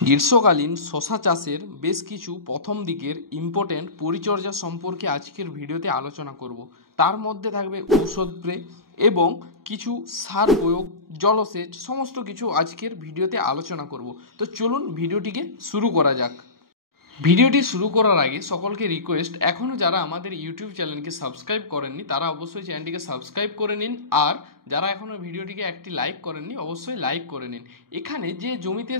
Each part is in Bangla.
গ্রীষ্মকালীন শশা চাষের বেশ কিছু প্রথম দিকের ইম্পর্টেন্ট পরিচর্যা সম্পর্কে আজকের ভিডিওতে আলোচনা করব। তার মধ্যে থাকবে ঔষধ স্প্রে এবং কিছু সার প্রয়োগ, জলসেচ, সমস্ত কিছু আজকের ভিডিওতে আলোচনা করব। তো চলুন ভিডিওটিকে শুরু করা যাক। ভিডিওটি শুরু করার আগে সকলকে রিকোয়েস্ট, এখনও যারা আমাদের ইউটিউব চ্যানেলকে সাবস্ক্রাইব করেননি তারা অবশ্যই চ্যানেলটিকে সাবস্ক্রাইব করে নিন, আর যারা এখনও ভিডিওটিকে একটি লাইক করেননি অবশ্যই লাইক করে নিন। এখানে যে জমিতে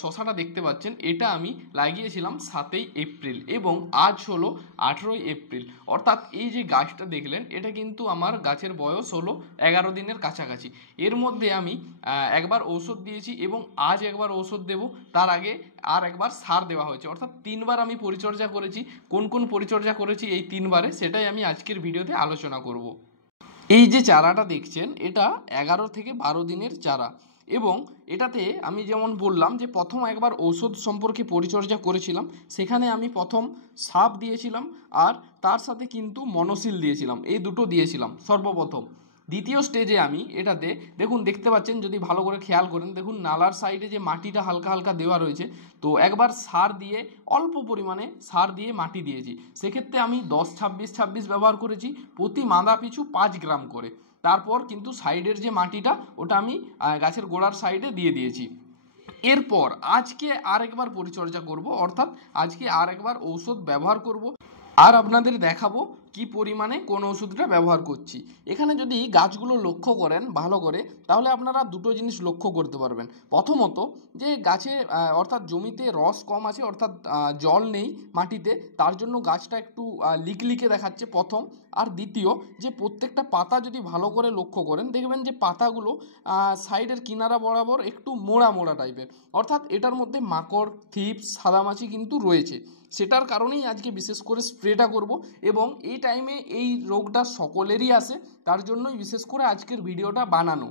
শশাটা দেখতে পাচ্ছেন এটা আমি লাগিয়েছিলাম 7ই এপ্রিল এবং আজ হলো 18ই এপ্রিল, অর্থাৎ এই যে গাছটা দেখলেন এটা কিন্তু আমার গাছের বয়স হলো 11 দিনের কাছাকাছি। এর মধ্যে আমি একবার ঔষধ দিয়েছি এবং আজ একবার ঔষধ দেব, তার আগে আর একবার সার দেওয়া হয়েছে, অর্থাৎ 3বার আমি পরিচর্যা করেছি। কোন কোন পরিচর্যা করেছি এই 3বারে সেটাই আমি আজকের ভিডিওতে আলোচনা করব। এই যে চারাটা দেখছেন এটা 11 থেকে 12 দিনের চারা এবং এটাতে আমি যেমন বললাম যে প্রথম একবার ঔষধ সম্পর্কে পরিচর্যা করেছিলাম, সেখানে আমি প্রথম সাপ দিয়েছিলাম আর তার সাথে কিন্তু মনোসিল দিয়েছিলাম, এই দুটো দিয়েছিলাম সর্বপ্রথম। দ্বিতীয় স্টেজে আমি এটাতে দেখুন, দেখতে পাচ্ছেন যদি ভালো করে খেয়াল করেন, দেখুন নালার সাইডে যে মাটিটা হালকা হালকা দেওয়া রয়েছে, তো একবার সার দিয়ে অল্প পরিমাণে সার দিয়ে মাটি দিয়েছি। সেক্ষেত্রে আমি 10-26-26 ব্যবহার করেছি, প্রতি মাদা পিছু 5 গ্রাম করে। তারপর কিন্তু সাইডের যে মাটিটা ওটা আমি গাছের গোড়ার সাইডে দিয়ে দিয়েছি। এরপর আজকে আরেকবার পরিচর্যা করব, অর্থাৎ আজকে আরেকবার ঔষধ ব্যবহার করব আর আপনাদের দেখাবো কি পরিমাণে কোন ওষুধটা ব্যবহার করছি। এখানে যদি গাছগুলো লক্ষ্য করেন ভালো করে, তাহলে আপনারা দুটো জিনিস লক্ষ্য করতে পারবেন। প্রথমত যে গাছে অর্থাৎ জমিতে রস কম আছে, অর্থাৎ জল নেই মাটিতে, তার জন্য গাছটা একটু লিকলিকে দেখাচ্ছে প্রথম। আর দ্বিতীয় যে প্রত্যেকটা পাতা যদি ভালো করে লক্ষ্য করেন দেখবেন যে পাতাগুলো সাইডের কিনারা বরাবর একটু মোড়া মোড়া টাইপের, অর্থাৎ এটার মধ্যে মাকড়, থিপস, সাদামাছি কিন্তু রয়েছে। সেটার কারণেই আজকে বিশেষ করে স্প্রেটা করব এবং এই টাইমে এই রোগটা সকলেরই আসে, তার জন্যই বিশেষ করে আজকের ভিডিওটা বানানো।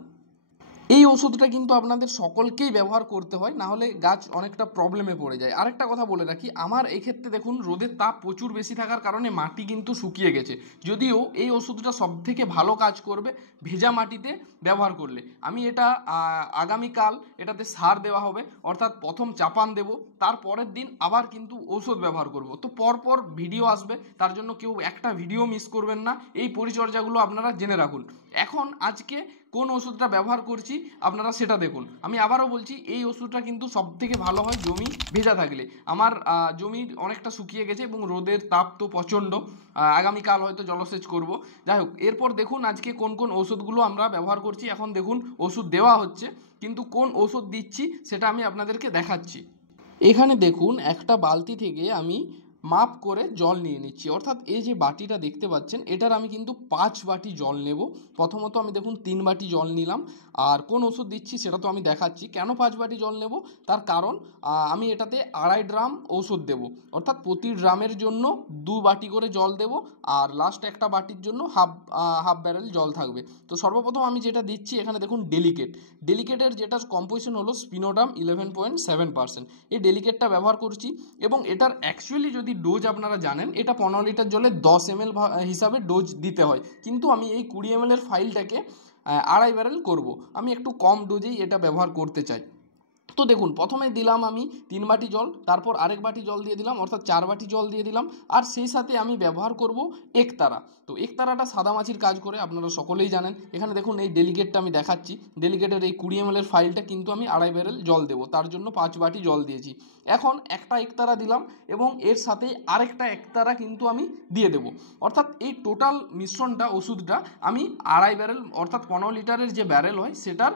এই ওষুধটা কিন্তু আপনাদের সকলকেই ব্যবহার করতে হয়, না হলে গাছ অনেকটা প্রবলেমে পড়ে যায়। আরেকটা কথা বলে রাখি, আমার এক্ষেত্রে দেখুন রোদের তাপ প্রচুর বেশি থাকার কারণে মাটি কিন্তু শুকিয়ে গেছে, যদিও এই ওষুধটা সবথেকে ভালো কাজ করবে ভেজা মাটিতে ব্যবহার করলে। আমি এটা আগামীকাল এটাতে সার দেওয়া হবে, অর্থাৎ প্রথম চাপান দেব, তার পরের দিন আবার কিন্তু ঔষধ ব্যবহার করব। তো পরপর ভিডিও আসবে, তার জন্য কেউ একটা ভিডিও মিস করবেন না। এই পরিচর্যাগুলো আপনারা জেনে রাখুন। এখন আজকে কোন ওষুধটা ব্যবহার করছি আপনারা সেটা দেখুন। আমি আবারও বলছি, এই ওষুধটা কিন্তু সবথেকে ভালো হয় জমি ভেজা থাকলে। আমার জমি অনেকটা শুকিয়ে গেছে এবং রোদের তাপ তো প্রচণ্ড, আগামীকাল হয়তো জলসেচ করব। যাই হোক, এরপর দেখুন আজকে কোন কোন ওষুধগুলো আমরা ব্যবহার করছি। এখন দেখুন ওষুধ দেওয়া হচ্ছে, কিন্তু কোন ওষুধ দিচ্ছি সেটা আমি আপনাদেরকে দেখাচ্ছি। এখানে দেখুন একটা বালতি থেকে আমি মাপ করে জল নিয়ে নিচ্ছি, অর্থাৎ এই যে বাটিটা দেখতে পাচ্ছেন এটার আমি কিন্তু 5 বাটি জল নেব। প্রথমত আমি দেখুন 3 বাটি জল নিলাম, আর কোন ওষুধ দিচ্ছি সেটা তো আমি দেখাচ্ছি। কেন 5 বাটি জল নেব তার কারণ, আমি এটাতে 2.5 ড্রাম ঔষধ দেব, অর্থাৎ প্রতি ড্রামের জন্য 2 বাটি করে জল দেব, আর লাস্ট একটা বাটির জন্য হাফ ব্যারেল জল থাকবে। তো সর্বপ্রথম আমি যেটা দিচ্ছি এখানে দেখুন ডেলিকেটের যেটা কম্পোজিশন হলো স্পিনোডাম 11.7%। এই ডেলিকেটটা ব্যবহার করছি এবং এটার অ্যাকচুয়ালি যদি ডোজ আপনারা জানেন, এটা 15 লিটার জলে 10 ml হিসাবে ডোজ দিতে হয়, কিন্তু আমি এই 20 ml এর ফাইলটাকে 2.5 ব্যারেল করব। আমি একটু কম ডোজেই এটা ব্যবহার করতে চাই। তো দেখুন প্রথমে দিলাম আমি 3 বাটি জল, তারপর আরেক বাটি জল দিয়ে দিলাম, অর্থাৎ 4 বাটি জল দিয়ে দিলাম। আর সেই সাথে আমি ব্যবহার করব একতারা। তো একতারাটা সাদামাছির কাজ করে, আপনারা সকলেই জানেন। এখানে দেখুন এই ডেলিকেটটা আমি দেখাচ্ছি, ডেলিকেটের এই 20 ml এর ফাইলটা কিন্তু আমি 2.5 ব্যারেল জল দেবো, তার জন্য 5 বাটি জল দিয়েছি। এখন একটা একতারা দিলাম এবং এর সাথে আরেকটা একতারা কিন্তু আমি দিয়ে দেবো, অর্থাৎ এই টোটাল মিশ্রণটা ওষুধটা আমি 2.5 ব্যারেল, অর্থাৎ 15 লিটারের যে ব্যারেল হয় সেটার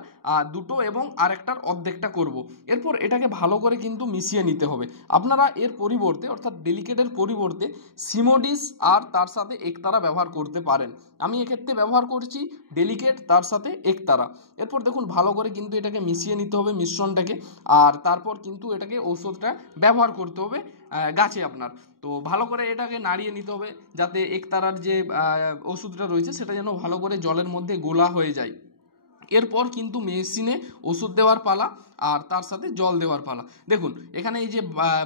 দুটো এবং আরেকটার অর্ধেকটা করব। এরপর এটাকে ভালো করে কিন্তু মিশিয়ে নিতে হবে। আপনারা এর পরিবর্তে, অর্থাৎ ডেলিকেটের পরিবর্তে সিমোডিস আর তার সাথে একতারা ব্যবহার করতে পারেন। আমি এক্ষেত্রে ব্যবহার করছি ডেলিকেট তার সাথে একতারা। এরপর দেখুন ভালো করে কিন্তু এটাকে মিশিয়ে নিতে হবে মিশ্রণটাকে, আর তারপর কিন্তু এটাকে ঔষধটা ব্যবহার করতে হবে গাছে আপনার। তো ভালো করে এটাকে নাড়িয়ে নিতে হবে যাতে একতারার যে ওষুধটা রয়েছে সেটা যেন ভালো করে জলের মধ্যে গোলা হয়ে যায়। এরপর কিন্তু মেশিনে ওষুধ দেওয়ার পালা আর তার সাথে জল দেওয়ার পালা। দেখুন এখানে এই যে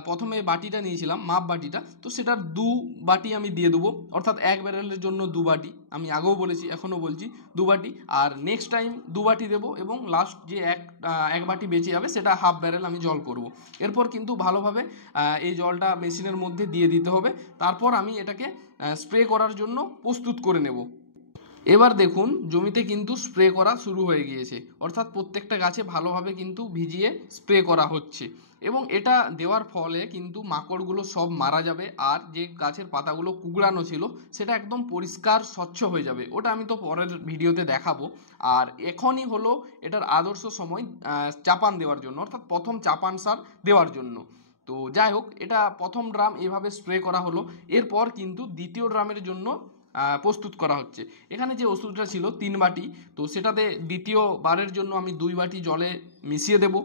প্রথমে বাটিটা নিয়েছিলাম মাপ বাটিটা, তো সেটার 2 বাটি আমি দিয়ে দেবো, অর্থাৎ 1 ব্যারেলের জন্য 2 বাটি। আমি আগেও বলেছি এখনও বলছি 2 বাটি, আর নেক্সট টাইম 2 বাটি দেবো এবং লাস্ট যে এক বাটি বেঁচে যাবে সেটা হাফ ব্যারেল আমি জল করব। এরপর কিন্তু ভালোভাবে এই জলটা মেশিনের মধ্যে দিয়ে দিতে হবে। তারপর আমি এটাকে স্প্রে করার জন্য প্রস্তুত করে নেব। এবার দেখুন জমিতে কিন্তু স্প্রে করা শুরু হয়ে গিয়েছে, অর্থাৎ প্রত্যেকটা গাছে ভালোভাবে কিন্তু ভিজিয়ে স্প্রে করা হচ্ছে এবং এটা দেওয়ার ফলে কিন্তু মাকড়গুলো সব মারা যাবে আর যে গাছের পাতাগুলো কুকড়ানো ছিল সেটা একদম পরিষ্কার স্বচ্ছ হয়ে যাবে। ওটা আমি তো পরের ভিডিওতে দেখাবো। আর এখনই হলো এটার আদর্শ সময় চাপান দেওয়ার জন্য, অর্থাৎ প্রথম চাপান সার দেওয়ার জন্য। তো যাই হোক, এটা প্রথম ড্রাম এভাবে স্প্রে করা হলো। এরপর কিন্তু দ্বিতীয় ড্রামের জন্য প্রস্তুত করা হচ্ছে। এখানে যে ওষুধটা ছিল 3 বাটি, তো সেটাতে দ্বিতীয়বারের জন্য আমি 2 বাটি জলে মিশিয়ে দেব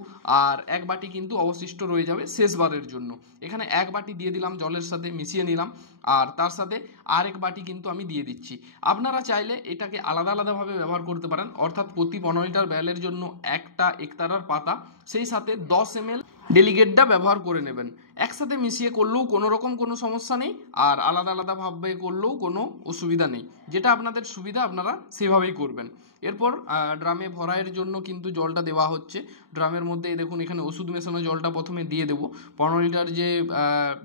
আর 1 বাটি কিন্তু অবশিষ্ট রয়ে যাবে শেষবারের জন্য। এখানে 1 বাটি দিয়ে দিলাম জলের সাথে মিশিয়ে নিলাম আর তার সাথে আরেক বাটি কিন্তু আমি দিয়ে দিচ্ছি। আপনারা চাইলে এটাকে আলাদা আলাদাভাবে ব্যবহার করতে পারেন, অর্থাৎ প্রতি 15 লিটার ব্যারেলের জন্য একটা একতারার পাতা, সেই সাথে 10 ml ডেলিগেটটা ব্যবহার করে নেবেন। একসাথে মিশিয়ে করলেও কোনো রকম কোনো সমস্যা নেই আর আলাদা আলাদাভাবে করলেও কোনো অসুবিধা নেই, যেটা আপনাদের সুবিধা আপনারা সেভাবেই করবেন। এরপর ড্রামে ভরাইয়ের জন্য কিন্তু জলটা দেওয়া হচ্ছে। ড্রামের মধ্যে দেখুন এখানে ওষুধ মেশানো জলটা প্রথমে দিয়ে দেবো। 15 লিটার যে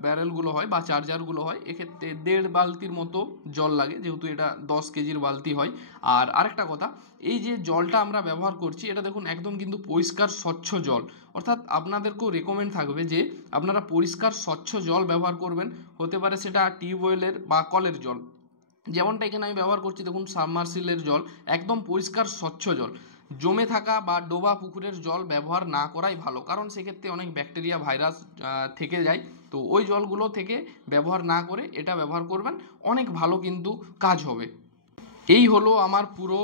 ব্যারেলগুলো হয় বা চার্জারগুলো হয় এক্ষেত্রে 1.5 বালতির মতো জল লাগে, যেহেতু এটা 10 কেজির বালতি হয়। আর আরেকটা কথা, এই যে জলটা আমরা ব্যবহার করছি এটা দেখুন একদম কিন্তু পরিষ্কার স্বচ্ছ জল, অর্থাৎ আপনাদেরকেও রেকমেন্ড থাকবে যে আপনারা পরিষ্কার স্বচ্ছ জল ব্যবহার করবেন। হতে পারে সেটা টিউবওয়েলের বা কলের জল, যেমনটা এখানে আমি ব্যবহার করছি দেখুন সাবমার্সিলের জল, একদম পরিষ্কার স্বচ্ছ জল। জমে থাকা বা ডোবা পুকুরের জল ব্যবহার না করাই ভালো, কারণ সেক্ষেত্রে অনেক ব্যাকটেরিয়া ভাইরাস থেকে যায়। তো ওই জলগুলো থেকে ব্যবহার না করে এটা ব্যবহার করবেন, অনেক ভালো কিন্তু কাজ হবে। এই হলো আমার পুরো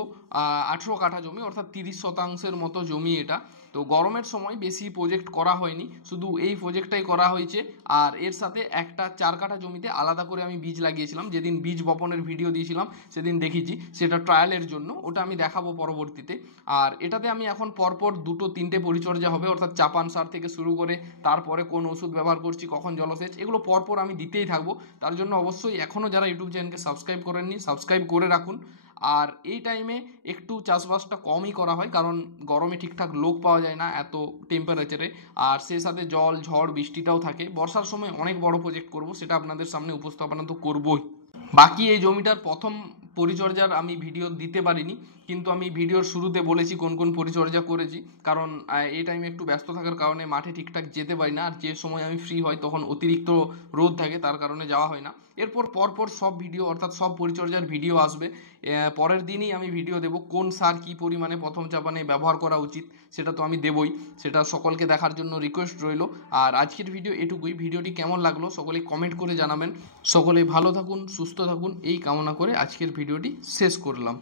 18 কাঠা জমি, অর্থাৎ 30% মতো জমি এটা। তো গরমের সময় বেশি প্রজেক্ট করা হয়নি, শুধু এই প্রজেক্টটাই করা হয়েছে। আর এর সাথে একটা 4 কাঠা জমিতে আলাদা করে আমি বীজ লাগিয়েছিলাম, যেদিন বীজ বপনের ভিডিও দিয়েছিলাম সেদিন দেখিয়েছি, সেটা ট্রায়ালের জন্য, ওটা আমি দেখাবো পরবর্তীতে। আর এটাতে আমি এখন পরপর 2-3টে পরিচর্যা হবে, অর্থাৎ চাপান সার থেকে শুরু করে তারপরে কোন ওষুধ ব্যবহার করছি, কখন জলসেচ, এগুলো পরপর আমি দিতেই থাকবো। তার জন্য অবশ্যই এখনও যারা ইউটিউব চ্যানেলকে সাবস্ক্রাইব করেননি সাবস্ক্রাইব করে রাখুন। আর এই টাইমে একটু চাষবাসটা কমই করা হয়, কারণ গরমে ঠিকঠাক লোক পাওয়া যায় না এত টেম্পারেচারে, আর সেই সাথে জল ঝড় বৃষ্টিটাও থাকে। বর্ষার সময় অনেক বড় প্রজেক্ট করব, সেটা আপনাদের সামনে উপস্থাপনা তো করবই। বাকি এই জমিটার প্রথম পরিচর্যার আমি ভিডিও দিতে পারিনি, কিন্তু আমি ভিডিওর শুরুতে বলেছি কোন কোন পরিচর্যা করেছি, কারণ এই টাইমে একটু ব্যস্ত থাকার কারণে মাঠে ঠিকঠাক যেতে পারি না, আর যে সময় আমি ফ্রি হয় তখন অতিরিক্ত রোদ থাকে, তার কারণে যাওয়া হয় না। এরপর পরপর সব ভিডিও অর্থাৎ সব পরিচর্যার ভিডিও আসবে। পরের দিনই আমি ভিডিও দেব কোন সার কী পরিমাণে প্রথম চাপানে ব্যবহার করা উচিত, সেটা তো আমি দেবই, সেটা সকলকে দেখার জন্য রিকোয়েস্ট রইল। আর আজকের ভিডিও এটুকুই। ভিডিওটি কেমন লাগলো সকলেই কমেন্ট করে জানাবেন। সকলেই ভালো থাকুন, সুস্থ থাকুন, এই কামনা করে আজকের ভিডিওটি শেষ করলাম।